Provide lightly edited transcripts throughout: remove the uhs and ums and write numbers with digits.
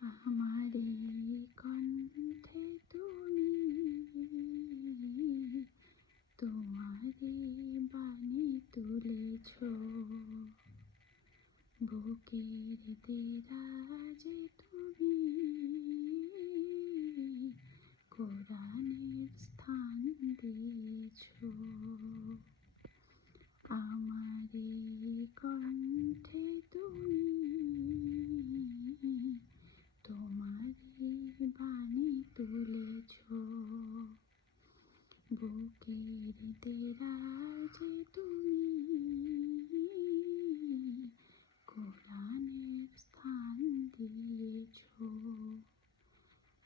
আমারি কণ্ঠে তুমি তোমারি বাণী তুলেছ, বুকের দেরাজে তুমি কোরআনের স্থান দিয়েছ। আমারি কণ্ঠে তুমি তোমারি বাণী তুলেছ, বুকের দেরাজে তুমি কোরআনের স্থান দিয়েছ।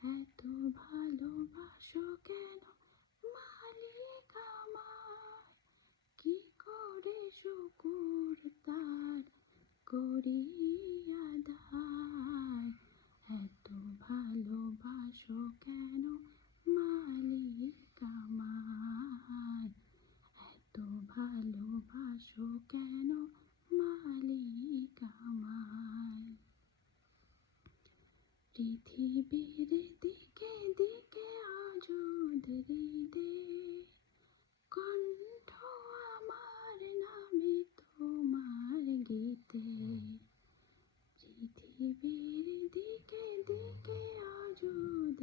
এত ভালোবাসো কেন মালিক আমায়, কি করে শুকর তার করি আদায়। এত ভালোবাসো কেন মালিক আমায়, এত ভালোবাসো কেন মালিক আমায়। পৃথিবীর দিকে দিকে আজুদ হৃদে কণ্ঠ আমার নামে তোমার গীতে। পৃথিবীর দিকে দিকে আজুদ